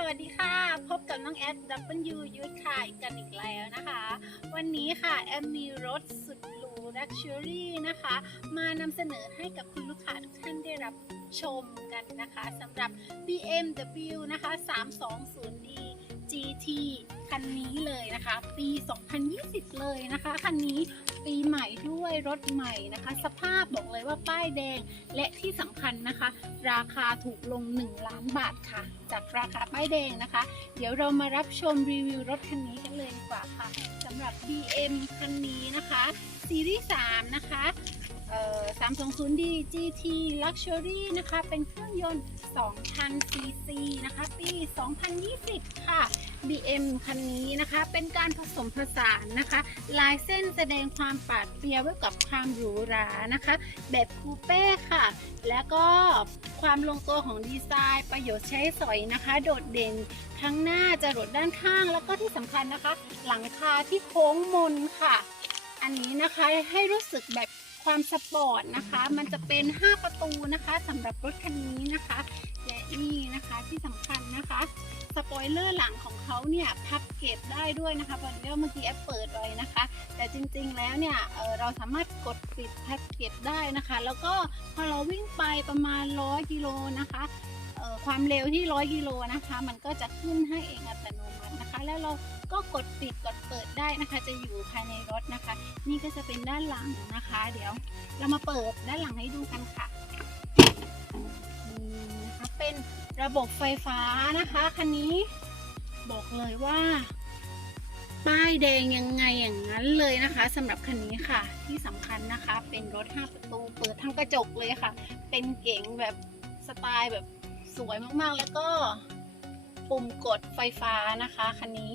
สวัสดีค่ะ พบกับน้องแอด W ยุทธค่ะอีกกันอีกแล้วนะคะ วันนี้ค่ะ แอดมีรถสุดหรู Luxury นะคะ มานำเสนอให้กับคุณลูกค้าทุกท่านได้รับชมกันนะคะสำหรับ BMW นะคะ 320D GT คันนี้เลยนะคะ ปี 2020 เลยนะคะ คันนี้ ปีใหม่ด้วยรถใหม่นะคะ สภาพบอกเลยว่าป้ายแดงและที่สำคัญนะคะ ราคาถูกลง 1 ล้านบาทค่ะ จากราคาป้ายแดงนะคะ เดี๋ยวเรามารับชมรีวิวรถคันนี้กันเลยดีกว่าค่ะสำหรับ BM คันนี้นะคะซีรีส์3นะคะ เอ่อ 320D GT Luxury นะคะ เป็นเครื่องยนต์2,000 cc นะคะ ปี 2020 ค่ะ BM คันนี้นะคะ เป็นการผสมผสานนะคะ ลายเส้นแสดงความปาดเปรียวไว้กับความหรูหรานะคะ แบบคูเป้ค่ะ แล้วก็ความลงตัวของดีไซน์ประโยชน์ใช้สอยนะคะ โดดเด่นทั้งหน้าจรดด้านข้าง แล้วก็ที่สำคัญนะคะ หลังคาที่โค้งมนค่ะ อันนี้นะคะให้รู้สึกแบบ ความสปอร์ตนะคะ มันจะเป็น 5 ประตูนะคะสำหรับรถคันนี้นะคะ และนี่นะคะที่สำคัญนะคะ สปอยเลอร์หลังของเขาเนี่ยพับเก็บได้ด้วยนะคะตอนนี้เมื่อกี้แอปเปิดไว้นะคะ แต่จริงๆแล้วเนี่ยเออเราสามารถกดปิดพับเก็บได้นะคะ แล้วก็พอเราวิ่งไปประมาณ 100 กิโลนะคะออความเร็วที่ 100 กิโลนะคะ มันก็จะขึ้นให้เองอัตโนมัตินะคะ แล้วเรา ก็กดปิดกดเปิดได้นะคะ จะอยู่ภายในรถนะคะ นี่ก็จะเป็นด้านหลังนะคะ เดี๋ยวเรามาเปิดด้านหลังให้ดูกันค่ะนี่นะคะเป็นระบบไฟฟ้านะคะคันนี้บอกเลยว่าป้ายแดงยังไงอย่างนั้นเลยนะคะสำหรับคันนี้ค่ะ ที่สำคัญนะคะ เป็นรถ 5 ประตูเปิดทั้งกระจกเลยค่ะ เป็นเก๋งแบบสไตล์แบบสวยมากๆแล้วก็ ปุ่มกดไฟฟ้านะคะคันนี้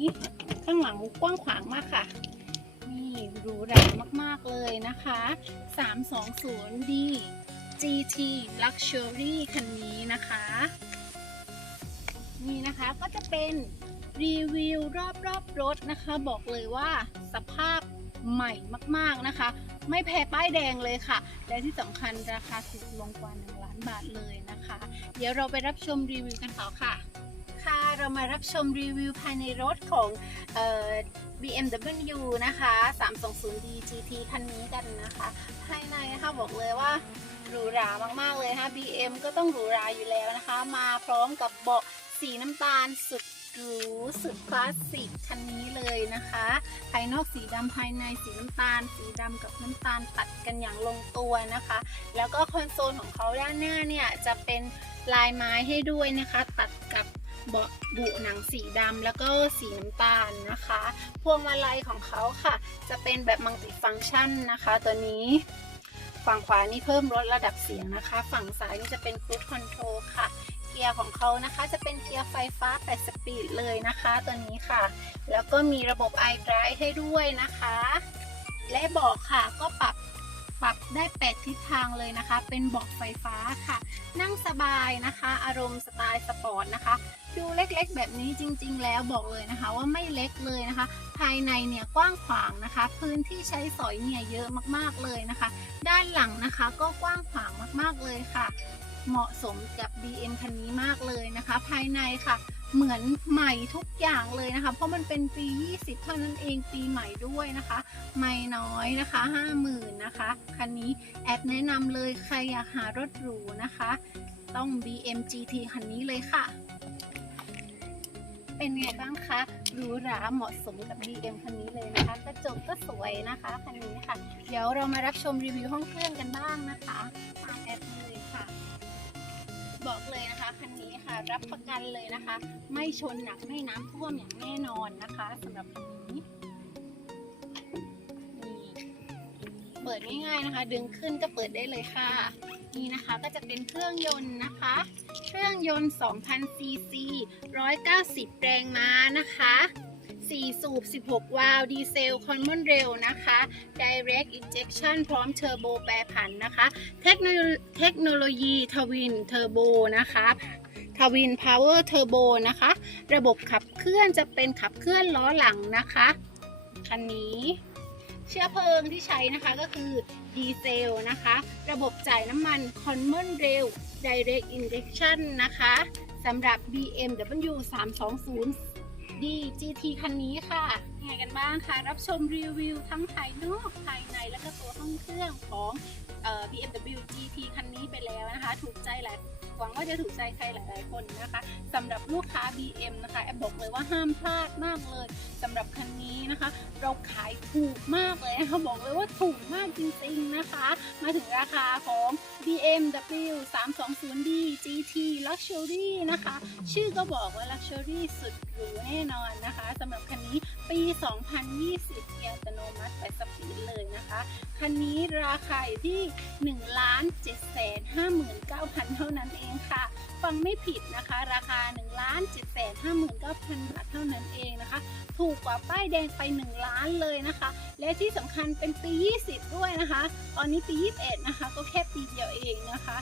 ข้างหลังกว้างขวางมากค่ะ นี่หรูหรามากๆเลยนะคะ 320D GT Luxury คันนี้นะคะ นี่นะคะก็จะเป็นรีวิวรอบรบๆรถนะคะ บอกเลยว่าสภาพใหม่มากๆนะคะ ไม่แพ้ป้ายแดงเลยค่ะ และที่สำคัญราคาถูกลงกว่า 1 ล้านบาทเลยนะคะ เดี๋ยวเราไปรับชมรีวิวกันต่อะค่ะ เรามารับชมรีวิวภายในรถของออ BMW นะคะ 320D GT คันนี้กันนะคะ ภายในนะคะบอกเลยว่าหรูหรามากๆเลยนะคะ BM ก็ต้องหรูหราอยู่แล้วนะคะ มาพร้อมกับเบาะสีน้ำตาลสุดหรูสุดคลาสสิกคันนี้เลยนะคะ ภายนอกสีดำภายในสีน้ำตาล สีดำกับน้ำตาลตัดกันอย่างลงตัวนะคะ แล้วก็คอนโซลของเขาด้านหน้าเนี่ยจะเป็นลายไม้ให้ด้วยนะคะ ตัดกับ เบาะบุหนังสีดำแล้วก็สีน้ำตาลนะคะ พวงมาลัยของเขาค่ะ จะเป็นแบบมัลติฟังก์ชันนะคะ ตัวนี้ ฝั่งขวานี่เพิ่มลดระดับเสียงนะคะ ฝั่งซ้ายนี่จะเป็นครู i คอนโทรลค่ะ เกียร์ของเขานะคะจะเป็นเกียร์ไฟฟ้า 8 สปีดเลยนะคะ ตัวนี้ค่ะ แล้วก็มีระบบ iDrive ให้ด้วยนะคะ และเบาะค่ะก็ปรับ ปรับได้ 8 ทิศทางเลยนะคะ เป็นเบาะไฟฟ้าค่ะ นั่งสบายนะคะ อารมณ์สไตล์สปอร์ตนะคะ ดูเล็กๆ แบบนี้จริง ๆ แล้วบอกเลยนะคะ ว่าไม่เล็กเลยนะคะ ภายในเนี่ยกว้างขวางนะคะ พื้นที่ใช้สอยเนี่ยเยอะมากๆเลยนะคะ ด้านหลังนะคะก็กว้างขวางมากๆเลยค่ะ เหมาะสมกับ BM คันนี้มากเลยนะคะ ภายในค่ะ เหมือนใหม่ทุกอย่างเลยนะคะ เพราะมันเป็นปี 20 เท่านั้นเองปีใหม่ด้วยนะคะไม่น้อยนะคะ 50,000นะคะคันนี้แอดแนะนำเลยใครอยากหารถหรูนะคะ ต้อง BM GT คันนี้เลยค่ะ เป็นไงบ้างคะหรูหราเหมาะสมกับ BM คันนี้เลยนะคะกระจกก็สวยนะคะคันนี้ค่ะ เดี๋ยวเรามารับชมรีวิวห้องเครื่องกันบ้างนะคะตามแอดเลยค่ะ บอกเลยนะคะคันนี้ค่ะรับประกันเลยนะคะ ไม่ชนหนักไม่น้ำท่วมอย่างแน่นอนนะคะสำหรับคันนี้นี่เปิดง่ายๆนะคะ ดึงขึ้นก็เปิดได้เลยค่ะ นี่นะคะก็จะเป็นเครื่องยนต์นะคะ เครื่องยนต์ 2,000ซีซี190 แรงม้านะคะ 4 สูบ 16 วาล์วดีเซลคอนมอนเรลนะคะ Direct Injection พร้อมเทอร์โบแปรผันนะคะเทคโนโลเทคโนโลยีทวินเทอร์โบนะคะทวินพาวเวอร์เทอร์โบนะคะ ระบบขับเคลื่อนจะเป็นขับเคลื่อนล้อหลังนะคะคันนี้เชื้อเพลิงที่ใช้นะคะก็คือดีเซลนะคะ ระบบจ่ายน้ำมัน Common Rail Direct Injection นะคะสำหรับ BMW 320 D GT คันนี้ค่ะยังไงกันบ้างคะรับชมรีวิวทั้งภายนอกภายในและก็ตัวห้องเครื่องของ BMW GT คันนี้ไปแล้วนะคะ ถูกใจหลาย หวังว่าจะถูกใจใครหลาย ๆ คนนะคะสำหรับลูกค้า BM นะคะแอบบอกเลยว่าห้ามพลาดมากเลยสำหรับคันนี้นะคะ เราขายถูกมากเลยนะคะบอกเลยว่าถูกมากจริง ๆ นะคะ มาถึงราคาของ BMW 320D GT Luxury นะคะ ชื่อก็บอกว่า Luxury สุดหรูแน่นอนนะคะสำหรับคันนี้ปี 2020เกียร์อัตโนมัติ8สปีดเลยนะคะ คันนี้ราคาอยู่ที่ 1 7 5 9 0 0 0 เท่านั้นเอง ฟังไม่ผิดนะคะ ราคา1 7 5 9 0 0 0 บาทเท่านั้นเองนะคะ ถูกกว่าป้ายแดงไป 1 ล้านเลยนะคะ และที่สำคัญเป็นปี 20 ด้วยนะคะ ตอนนี้ปี 21 นะคะ ก็แค่ปีเดียวเองนะคะ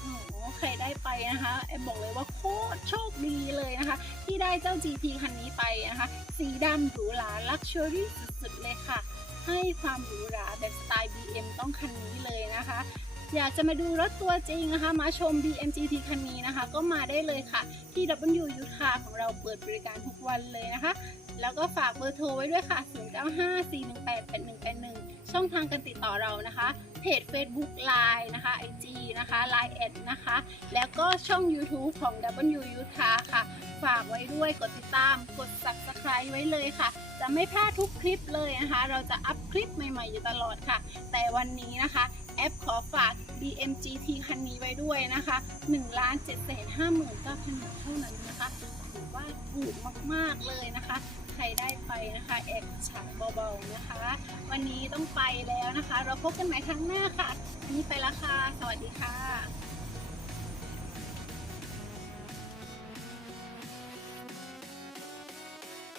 โอ้โหใครได้ไปนะคะแอบบอกเลยว่าโคตรโชคดีเลยนะคะ ที่ได้เจ้า GT คันนี้ไปนะคะ สีดำหรูหราลักชัวรี่สุดๆเลยค่ะ ให้ความหรูหราแบบสไตล์ BM ต้องคันนี้เลยนะคะ อยากจะมาดูรถตัวจริงนะคะ มาชม BM GT คันนี้นะคะ ก็มาได้เลยค่ะ ที่ W ยูทาของเราเปิดบริการทุกวันเลยนะคะ แล้วก็ฝากเบอร์โทรไว้ด้วยค่ะ 0954188181 ช่องทางการติดต่อเรานะคะ เพจ Facebook Line นะคะ IG นะคะ Line แอดนะคะ แล้วก็ช่อง YouTube ของ W y u t a ค่ะ ฝากไว้ด้วยกดติดตาม กด Subscribe ไว้เลยค่ะจะไม่พลาดทุกคลิปเลยนะคะ เราจะอัพคลิปใหม่ๆอยู่ตลอดค่ะ แต่วันนี้นะคะ แอปขอฝาก BMGT คันนี้ไว้ด้วยนะคะ1 7 5 9 0 0 0เท่านั้นนะคะถือว่าถูกมากๆเลยนะคะ ใครได้ไปนะคะแอบฉายเบาๆนะคะ วันนี้ต้องไปแล้วนะคะ เราพบกันใหม่ครั้งหน้าค่ะ นี้ไปละค่ะ สวัสดีค่ะ